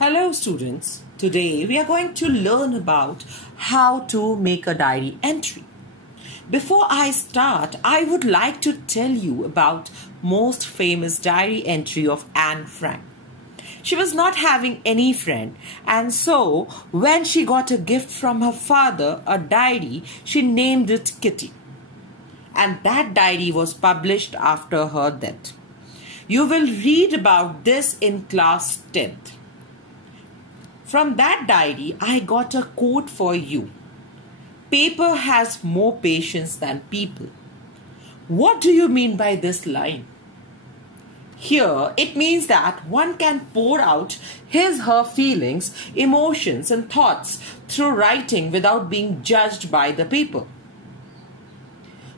Hello students, today we are going to learn about how to make a diary entry. Before I start, I would like to tell you about most famous diary entry of Anne Frank. She was not having any friend, and so when she got a gift from her father, a diary, she named it Kitty. And that diary was published after her death. You will read about this in class 10th. From that diary, I got a quote for you. Paper has more patience than people. What do you mean by this line? Here, it means that one can pour out her feelings, emotions, and thoughts through writing without being judged by the paper.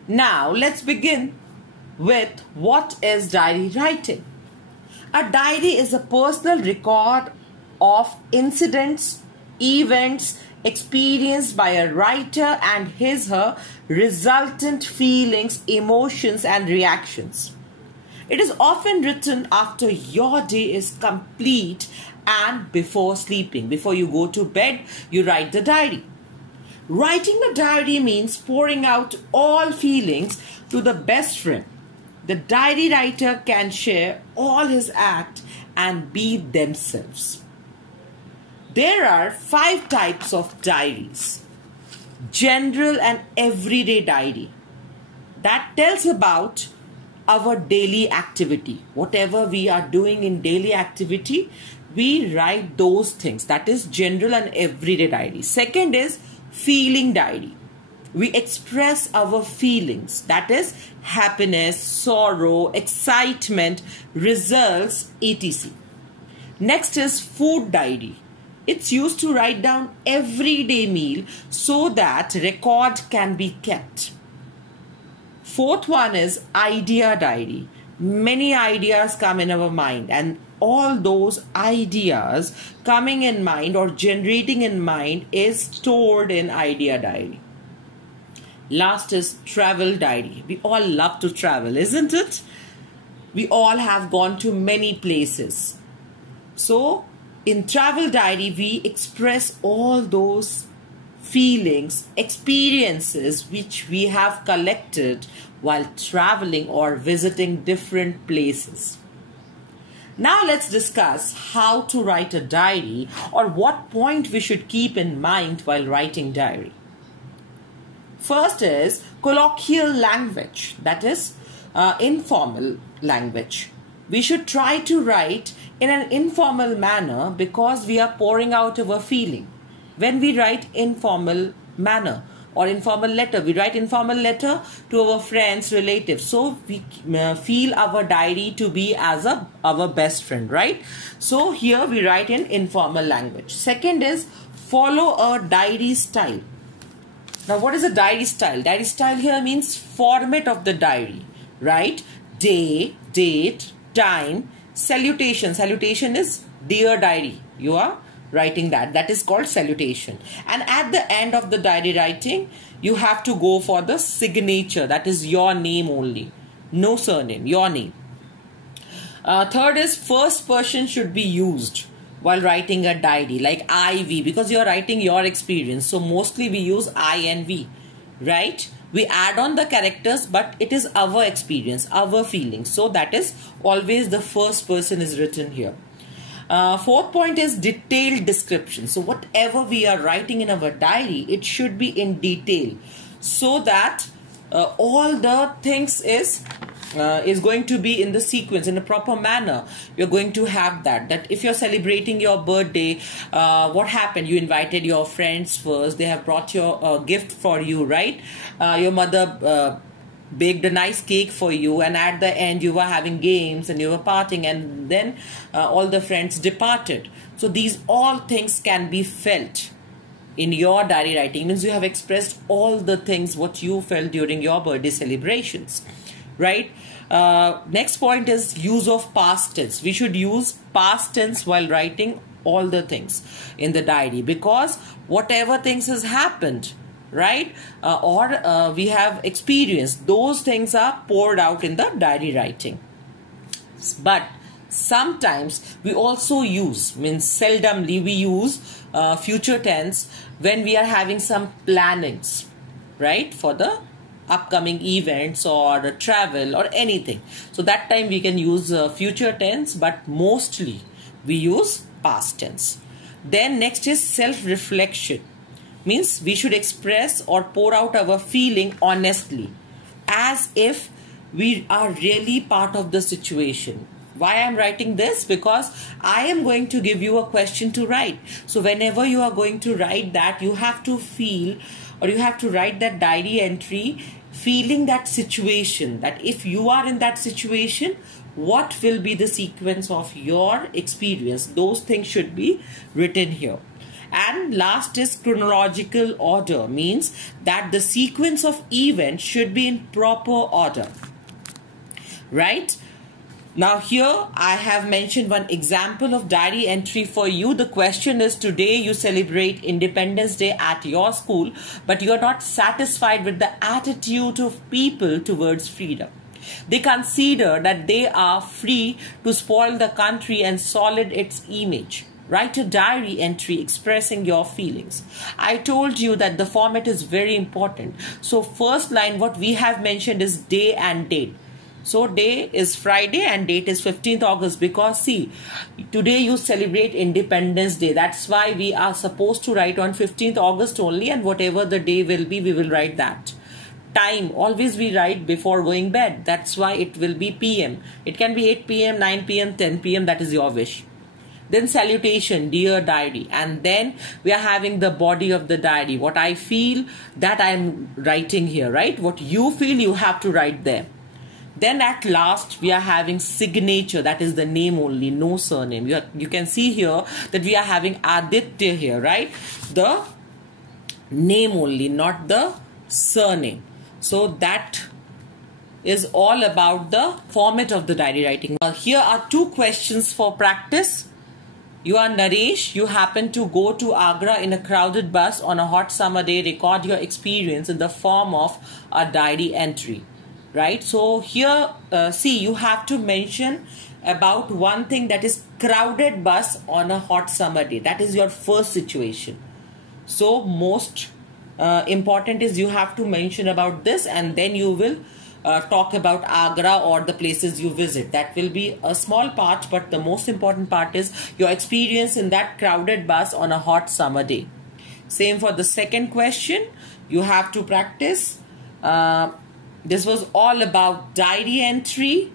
Now, let's begin with what is diary writing. A diary is a personal record of incidents, events experienced by a writer and her resultant feelings, emotions, and reactions. It is often written after your day is complete and before sleeping. Before you go to bed, you write the diary. Writing the diary means pouring out all feelings to the best friend. The diary writer can share all his acts and be themselves. There are 5 types of diaries. General and everyday diary. That tells about our daily activity. Whatever we are doing in daily activity, we write those things. That is general and everyday diary. Second is feeling diary. We express our feelings. That is happiness, sorrow, excitement, results, etc. Next is food diary. It's used to write down everyday meal so that record can be kept. Fourth one is idea diary. Many ideas come in our mind, and all those ideas coming in mind or generating in mind is stored in idea diary. Last is travel diary. We all love to travel, isn't it? We all have gone to many places. So, in travel diary, we express all those feelings, experiences which we have collected while traveling or visiting different places. Now let's discuss how to write a diary or what point we should keep in mind while writing diary. First is colloquial language, that is informal language. We should try to write in an informal manner because we are pouring out our feeling. When we write informal manner or informal letter, we write informal letter to our friends, relatives. So we feel our diary to be as our best friend, right? So here we write in informal language. Second is follow a diary style. Now what is a diary style? Diary style here means format of the diary, right? Day, date, time, salutation. Salutation is dear diary. You are writing that. That is called salutation. And at the end of the diary writing, you have to go for the signature. That is your name only. No surname, your name. Third is first person should be used while writing a diary, like I, we, because you are writing your experience. So mostly we use I and we, right? We add on the characters, but it is our experience, our feelings. So that is always the first person is written here. Fourth point is detailed description. So whatever we are writing in our diary, it should be in detail so that all the things is going to be in the sequence, in a proper manner. You're going to have that if you're celebrating your birthday, what happened? You invited your friends first. They have brought your gift for you, right? Your mother baked a nice cake for you, and at the end you were having games and you were partying, and then all the friends departed. So these all things can be felt in your diary writing. Means you have expressed all the things what you felt during your birthday celebrations, right? Next point is use of past tense. We should use past tense while writing all the things in the diary, because whatever things has happened, right, or we have experienced, those things are poured out in the diary writing. But Sometimes we also use, means seldomly we use future tense when we are having some plannings, right, for the upcoming events or travel or anything. So that time we can use future tense, but mostly we use past tense. Then next is self-reflection, means we should express or pour out our feeling honestly, as if we are really part of the situation. Why I am writing this? Because I am going to give you a question to write. So whenever you are going to write that, you have to feel, or you have to write that diary entry feeling that situation, that if you are in that situation, what will be the sequence of your experience. Those things should be written here. And last is chronological order, means that the sequence of events should be in proper order, right? Now here I have mentioned one example of diary entry for you. The question is, today you celebrate Independence Day at your school, but you are not satisfied with the attitude of people towards freedom. They consider that they are free to spoil the country and soiled its image. Write a diary entry expressing your feelings. I told you that the format is very important. So first line what we have mentioned is day and date. So day is Friday and date is 15th August, because see, today you celebrate Independence Day. That's why we are supposed to write on 15th August only, and whatever the day will be, we will write that. Time, always we write before going bed. That's why it will be PM. It can be 8 PM, 9 PM, 10 PM. That is your wish. Then salutation, dear diary. And then we are having the body of the diary. What I feel, that I am writing here, right? What you feel, you have to write there. Then at last we are having signature, that is the name only, no surname. You can see here that we are having Aditya here, right? The name only, not the surname. So that is all about the format of the diary writing. Here are two questions for practice. You are Naresh. You happen to go to Agra in a crowded bus on a hot summer day. Record your experience in the form of a diary entry. Right, so here see, you have to mention about one thing, that is crowded bus on a hot summer day. That is your first situation. So most important is you have to mention about this, and then you will talk about Agra or the places you visit. That will be a small part, but the most important part is your experience in that crowded bus on a hot summer day. Same for the second question. You have to practice. This was all about diary entry.